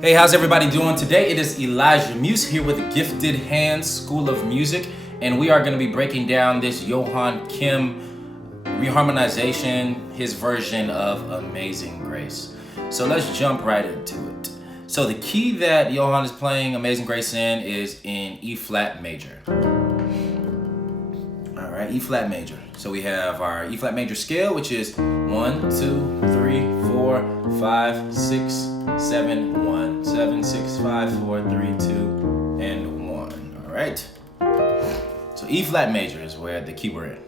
Hey, how's everybody doing today? It is Elijah Muse here with Gifted Hands School of Music, and we are going to be breaking down this Yohan Kim reharmonization, his version of Amazing Grace. So let's jump right into it. So the key that Yohan is playing Amazing Grace in is in E flat major. All right, E flat major. So we have our E flat major scale, which is 1, 2, 3, 4, 5, 6, 7, 1, 7, 6, 5, 4, 3, 2, and 1. All right. So E flat major is where the key we're in.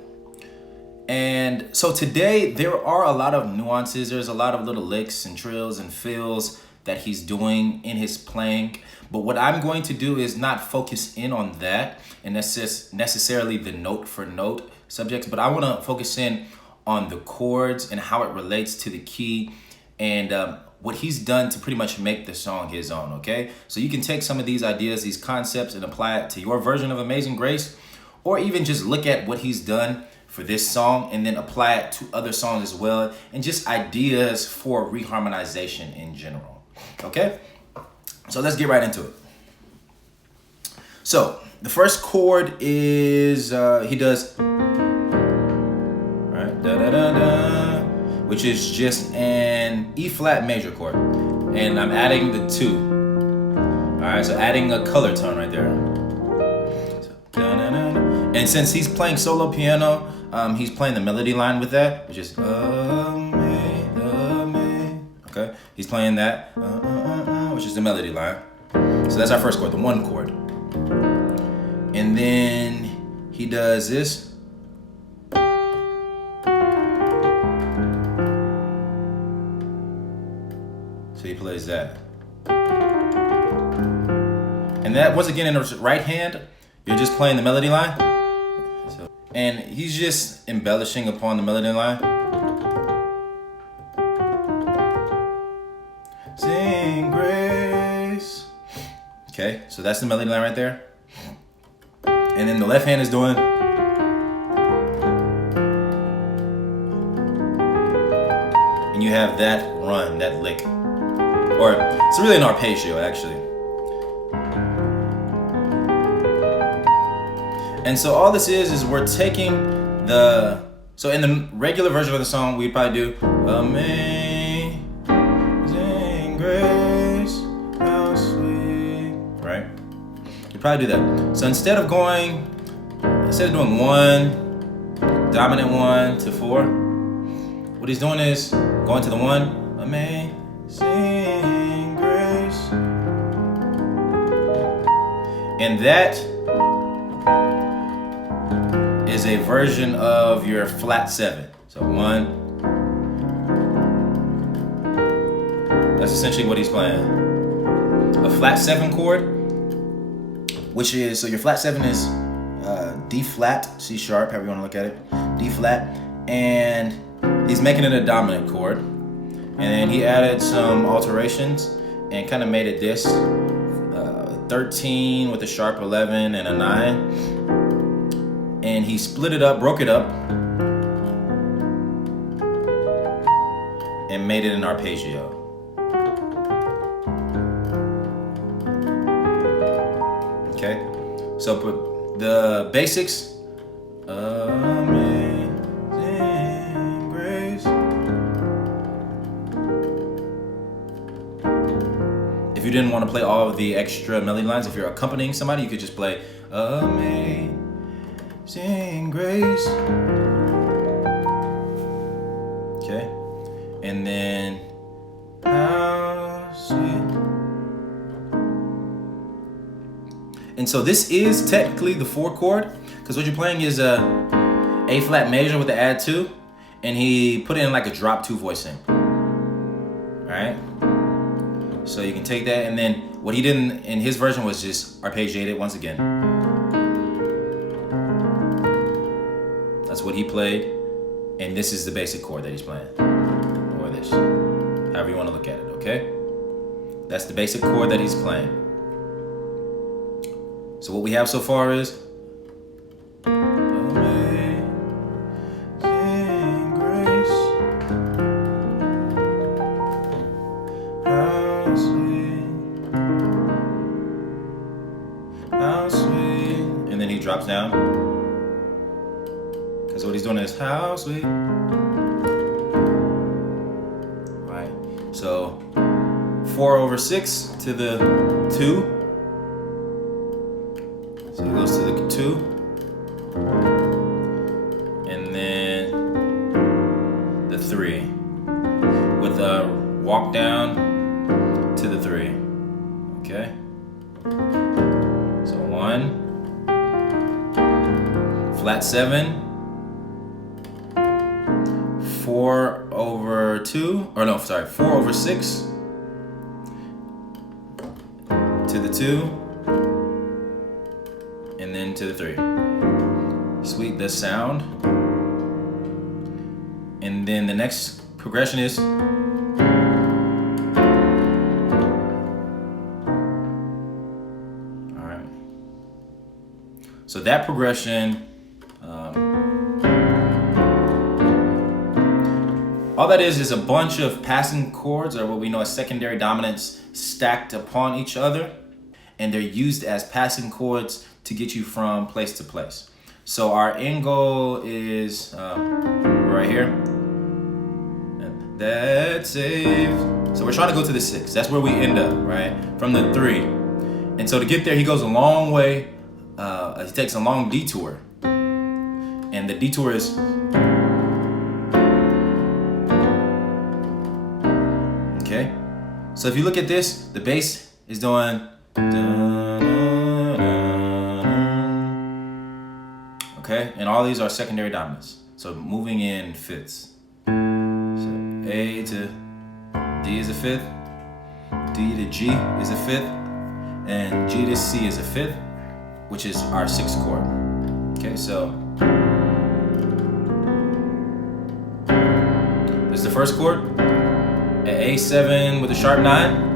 And so today there are a lot of nuances. There's a lot of little licks and trills and fills that he's doing in his playing. But what I'm going to do is not focus in on that and necessarily the note for note subjects, but I want to focus in on the chords and how it relates to the key and what he's done to pretty much make the song his own, okay? So you can take some of these ideas, these concepts, and apply it to your version of Amazing Grace, or even just look at what he's done for this song and then apply it to other songs as well, and just ideas for reharmonization in general, okay? So let's get right into it. So the first chord is, he does, right, da da da da, which is just an E flat major chord, and I'm adding the 2. All right, so adding a color tone right there. So, da, da, da, da. And since he's playing solo piano, he's playing the melody line with that, which is okay. He's playing that, which is the melody line. So that's our first chord, the 1 chord. And then he does this. So he plays that. And that, once again, in the right hand, you're just playing the melody line. So, and he's just embellishing upon the melody line. Sing grace. Okay, so that's the melody line right there. And then the left hand is doing. And you have that run, that lick. Or it's really an arpeggio, actually. And so all this is we're taking the, so in the regular version of the song, we'd probably do Amazing Grace, how sweet, right? You'd probably do that. So instead of doing 1, dominant 1 to 4, what he's doing is going to the 1, Amazing Grace. And that is a version of your flat 7. So 1. That's essentially what he's playing. A flat 7 chord, which is, so your flat 7 is D flat, C sharp, however you want to look at it, D flat, and he's making it a dominant chord. And then he added some alterations and kind of made it this 13 with a sharp 11 and a 9. And he split it up, broke it up, and made it an arpeggio. Okay, so the basics. Amazing Grace. If you didn't want to play all of the extra melody lines, if you're accompanying somebody, you could just play Amazing Grace. Okay, and then how sweet. And so this is technically the 4 chord, because what you're playing is a A flat major with the add 2, and he put it in like a drop 2 voicing. All right, so you can take that, and then what he did in his version was just arpeggiated once again. That's what he played, and this is the basic chord that he's playing, or this, however you want to look at it, okay? That's the basic chord that he's playing. So what we have so far is Amazing Grace, how sweet drops down. Because what he's doing is how sweet. Right. So 4/6 to the 2. So he goes to the 2. And then the 3. With a walk down to the 3. Okay? So 1. Flat 7. 4/2, or no, sorry, 4/6 to the 2, and then to the 3. Sweet the sound. And then the next progression is alright. So that progression, all that is a bunch of passing chords, or what we know as secondary dominants, stacked upon each other, and they're used as passing chords to get you from place to place. So our end goal is right here. That's saved. So we're trying to go to the 6. That's where we end up, right? From the 3. And so to get there, he goes a long way. He takes a long detour. And the detour is okay. So if you look at this, the bass is doing okay, and all these are secondary dominants. So moving in fifths. So A to D is a 5th, D to G is a 5th, and G to C is a 5th, which is our 6th chord. Okay, so this is the first chord. A7 with a sharp 9.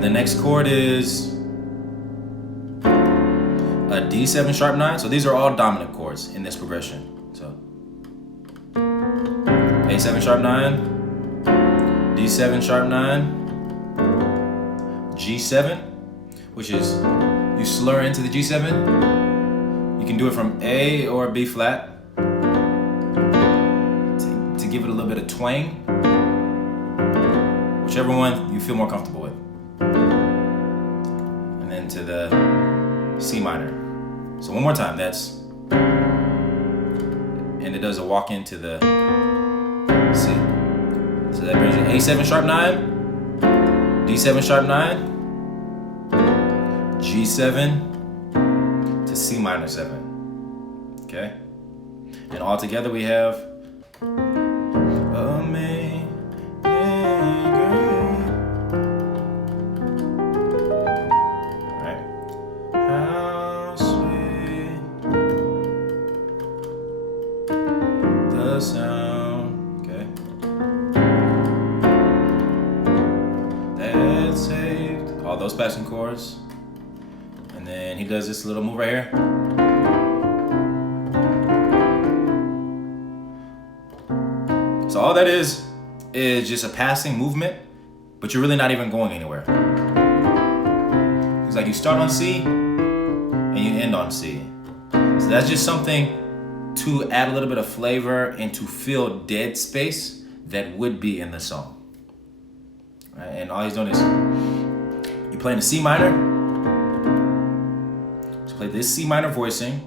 The next chord is a D7 sharp 9. So these are all dominant chords in this progression. So A7 sharp 9, D7 sharp 9, G7, which is you slur into the G7. You can do it from A or B flat. Give it a little bit of twang, whichever one you feel more comfortable with. And then to the C minor. So one more time, that's, and it does a walk into the C. So that brings you A7 sharp 9, D7 sharp 9, G7 to C minor 7. Okay? And all together we have sound, okay. That's saved. All those passing chords. And then he does this little move right here. So all that is just a passing movement, but you're really not even going anywhere. It's like you start on C and you end on C. So that's just something to add a little bit of flavor and to fill dead space that would be in the song. Right? And all he's doing is you play in a C minor. So play this C minor voicing.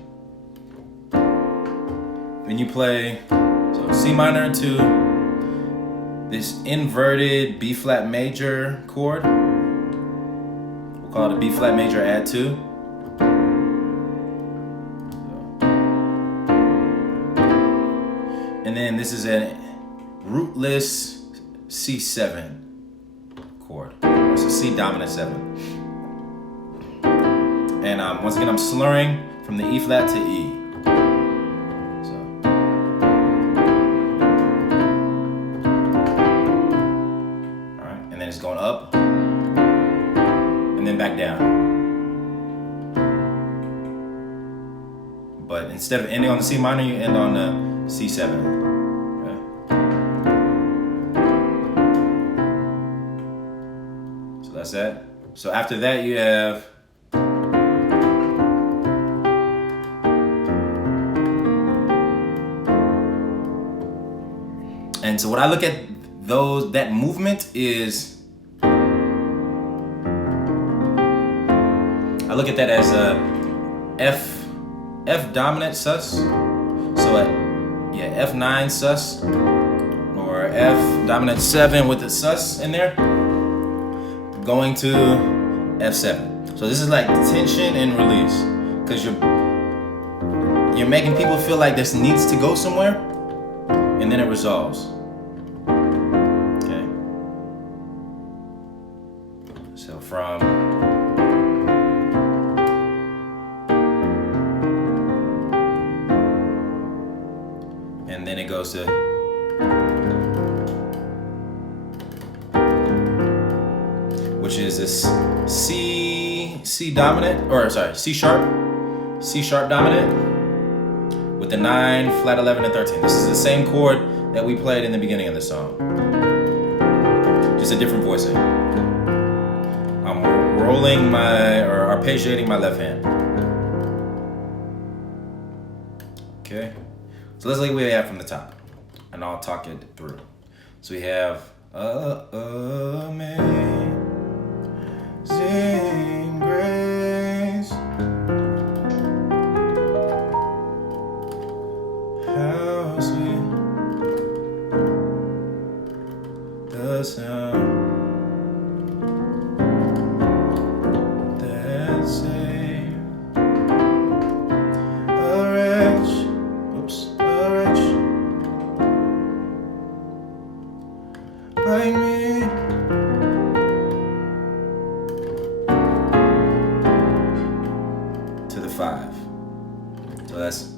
Then you play so C minor to this inverted B flat major chord. We'll call it a B flat major add 2. And then this is a rootless C7 chord. It's a C dominant 7. And once again, I'm slurring from the E flat to E. So. All right, and then it's going up, and then back down. But instead of ending on the C minor, you end on the C7. Okay. So that's that. So after that, you have And so what I look at that movement is, I look at that as a F dominant sus. So F9 sus, or F dominant 7 with the sus in there, going to F7. So this is like tension and release, because you're making people feel like this needs to go somewhere, and then it resolves. Okay. So from and then it goes to which is this C dominant, or sorry, C sharp dominant with the 9, flat 11, and 13. This is the same chord that we played in the beginning of the song, just a different voicing. I'm rolling or arpeggiating my left hand. Okay, so let's look what we have from the top, and I'll talk it through. So we have amazing grace, how sweet the sound that saved a wretch like me. To the 5. So that's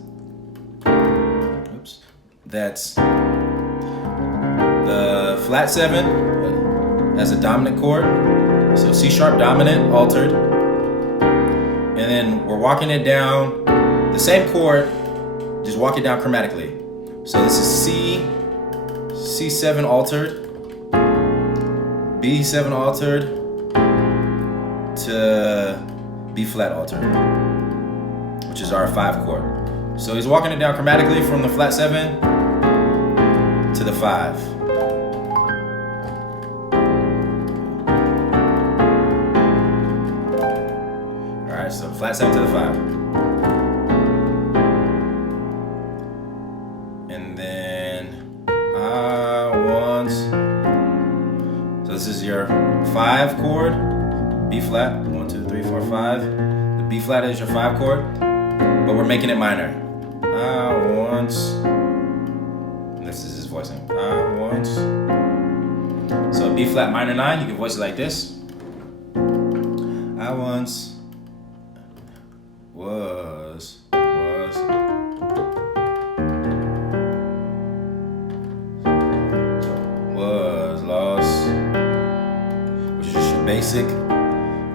the flat 7 as a dominant chord. So C sharp dominant altered. And then we're walking it down, the same chord, just walk it down chromatically. So this is C7 altered, B7 altered to B flat altered, which is our 5 chord. So he's walking it down chromatically from the flat 7 to the 5. All right, so flat 7 to the 5. And then this is your 5 chord, B flat, 1, 2, 3, 4, 5. The B flat is your 5 chord, but we're making it minor. This is his voicing. So B flat minor 9, you can voice it like this. I once was lost, which is just your basic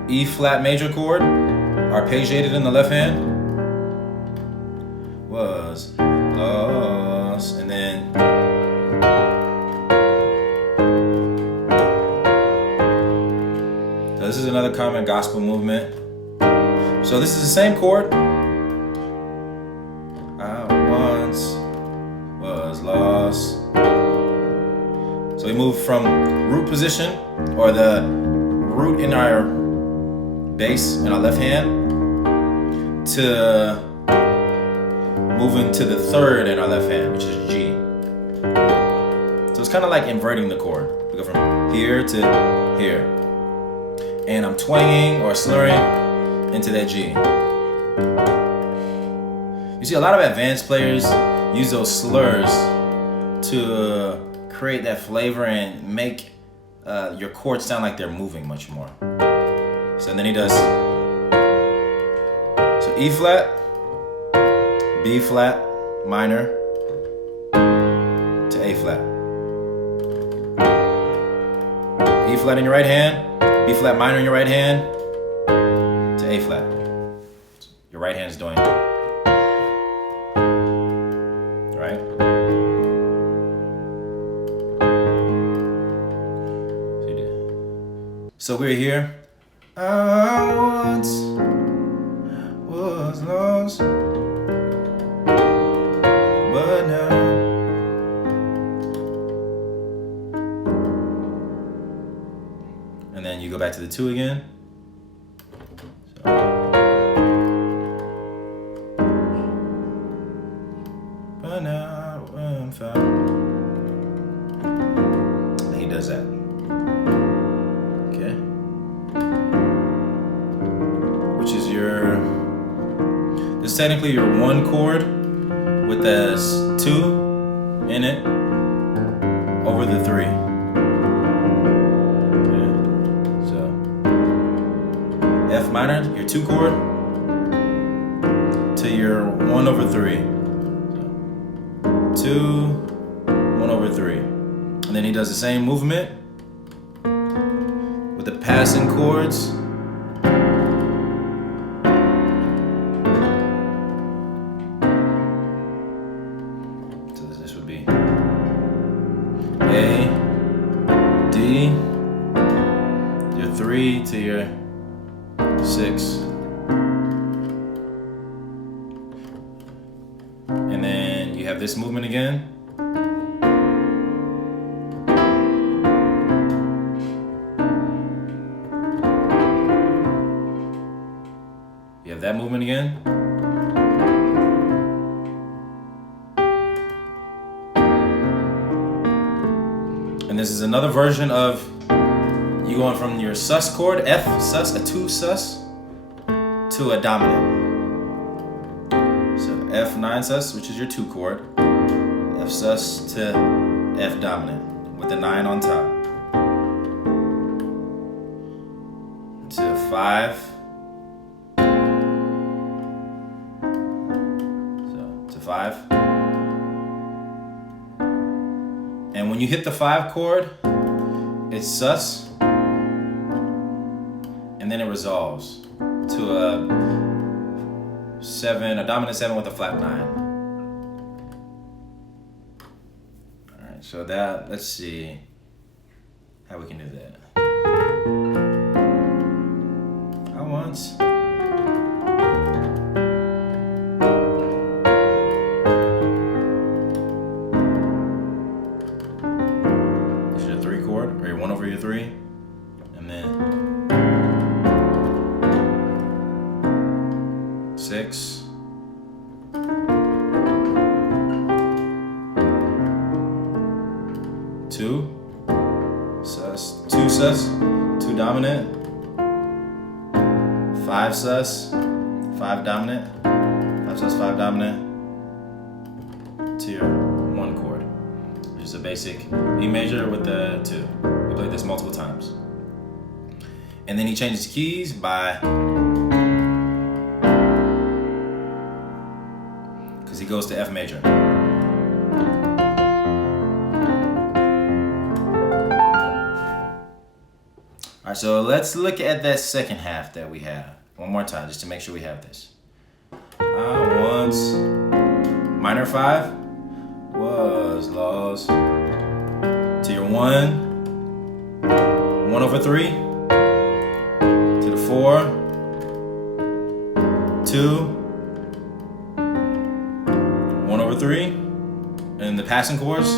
E flat major chord, arpeggiated in the left hand. Was lost, and then so this is another common gospel movement. So this is the same chord. I once was lost. So we move from root position, or the root in our bass in our left hand, to moving to the 3rd in our left hand, which is G. So it's kind of like inverting the chord. We go from here to here. And I'm twanging or slurring into that G. You see, a lot of advanced players use those slurs to create that flavor and make your chords sound like they're moving much more. So then he does, so E flat, B flat minor to A flat. E flat in your right hand, B flat minor in your right hand to A flat. Your right hand is doing, right? So we're here. I once was lost, but now and then you go back to the 2 again. But now I'm found. And he does that. Okay. Which is this is technically your 1 chord with the 2 in it over the 3. F minor, your 2 chord, to your 1 over 3. So, 2, 1 over 3. And then he does the same movement with the passing chords. So this would be A, D, your 3 to your 6, and then you have this movement again. You have that movement again. And this is another version of you going from your sus chord, F sus, a 2 sus, to a dominant. So F9 sus, which is your 2 chord, F sus to F dominant with the 9 on top. To 5. So to 5. And when you hit the 5 chord, it's sus, and then it resolves to a 7, a dominant 7 with a flat 9. All right, so that, let's see how we can do that. I once. This is your 3 chord, or your 1 over your 3, and then 6, 2 sus, 2 sus, 2 dominant, 5 sus, 5 dominant, 5 sus, 5 dominant, to your 1 chord, which is a basic E major with the 2. We played this multiple times. And then he changes keys by, because he goes to F major. All right, so let's look at that second half that we have one more time, just to make sure we have this. I once, minor 5, was lost, to your 1, 1 over 3, to the 4, 2, 1 over 3, and the passing chords.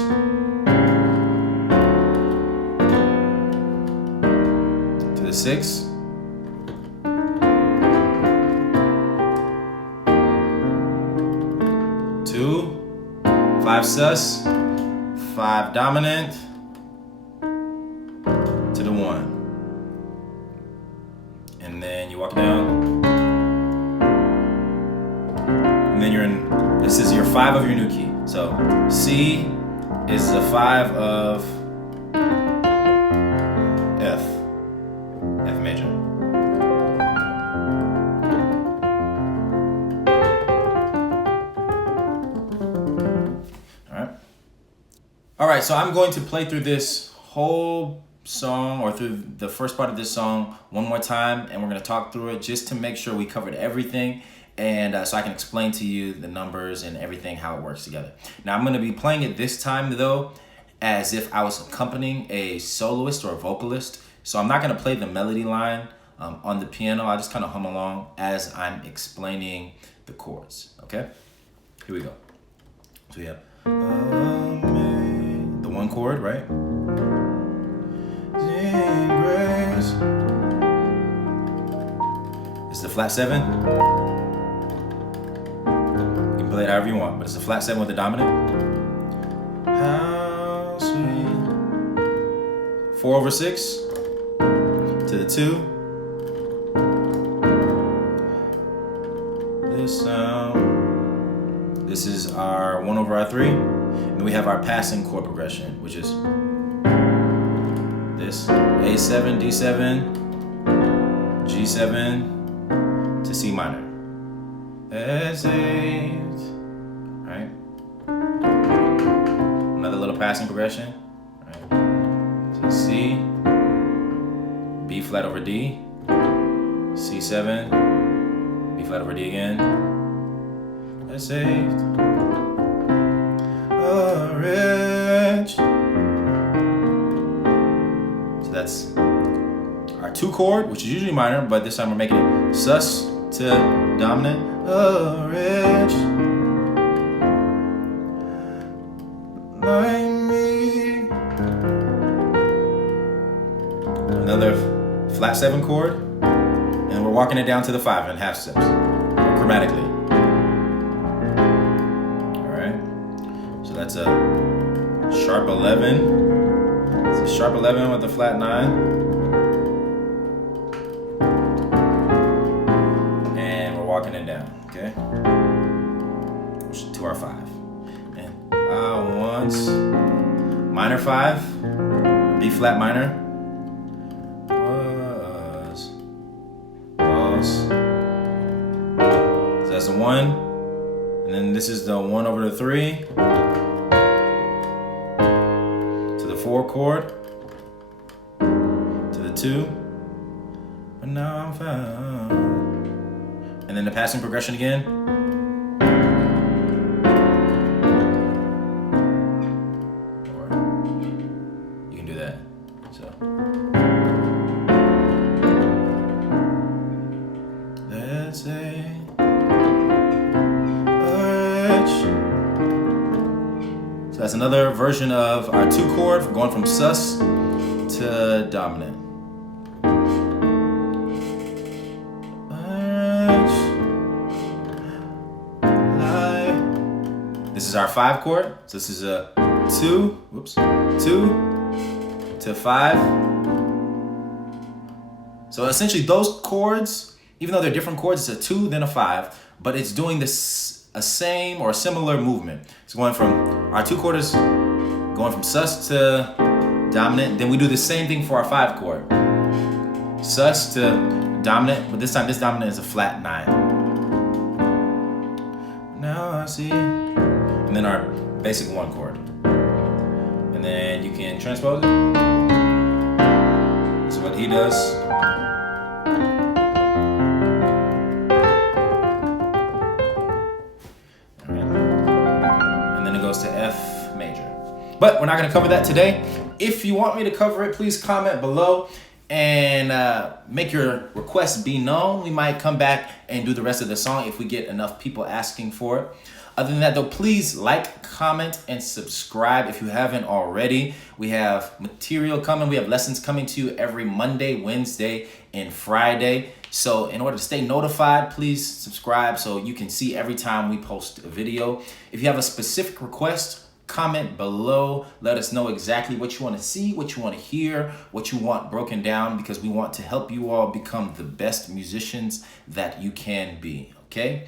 To the 6. Two, 5 sus, 5 dominant, to the 1. And then you walk down. And then you're in, this is your 5 of your new key. So C is the 5 of F major. All right, so I'm going to play through this whole song, or through the first part of this song, one more time, and we're going to talk through it just to make sure we covered everything, and so I can explain to you the numbers and everything, how it works together. Now, I'm going to be playing it this time, though, as if I was accompanying a soloist or a vocalist, so I'm not going to play the melody line on the piano. I just kind of hum along as I'm explaining the chords, okay? Here we go. So we have the 1 chord, right? In grace, flat 7. You can play it however you want, but it's a flat 7 with a dominant. How sweet. 4/6 to the 2. This sound. This is our 1/3. And we have our passing chord progression, which is this A7, D7, G7 to C minor. That's 8. Right? Another little passing progression. Right? So C, B flat over D, C7, B flat over D again. That's 8. Orange. So that's our 2 chord, which is usually minor, but this time we're making it sus to dominant. Orange. Like me. Another flat 7 chord, and we're walking it down to the 5 in half steps, chromatically. That's a sharp 11. It's a sharp 11 with a flat 9. And we're walking it down, okay? To our 5. And once, minor 5, B flat minor. Was. So that's the 1. And then this is the 1/3. 4 chord to the 2, but now I'm found. And then the passing progression again. Or you can do that. So let's say that's another version of our 2 chord, going from sus to dominant. This is our 5 chord. So this is a 2, 2 to 5. So essentially those chords, even though they're different chords, it's a 2 then a 5, but it's doing this a same or a similar movement. It's going from our 2 chord is going from sus to dominant. Then we do the same thing for our 5 chord. Sus to dominant, but this time this dominant is a flat 9. Now I see. And then our basic 1 chord. And then you can transpose it. That's what he does. To F major. But we're not going to cover that today. If you want me to cover it, please comment below and make your requests be known. We might come back and do the rest of the song if we get enough people asking for it. Other than that though, please like, comment, and subscribe if you haven't already. We have material coming. We have lessons coming to you every Monday, Wednesday, and Friday. So in order to stay notified, please subscribe so you can see every time we post a video. If you have a specific request, comment below. Let us know exactly what you want to see, what you want to hear, what you want broken down, because we want to help you all become the best musicians that you can be, okay?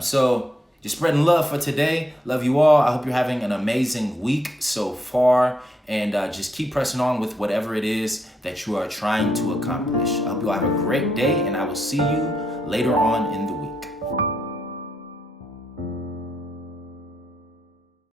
So just spreading love for today. Love you all. I hope you're having an amazing week so far. And just keep pressing on with whatever it is that you are trying to accomplish. I hope you all have a great day, and I will see you later on in the week.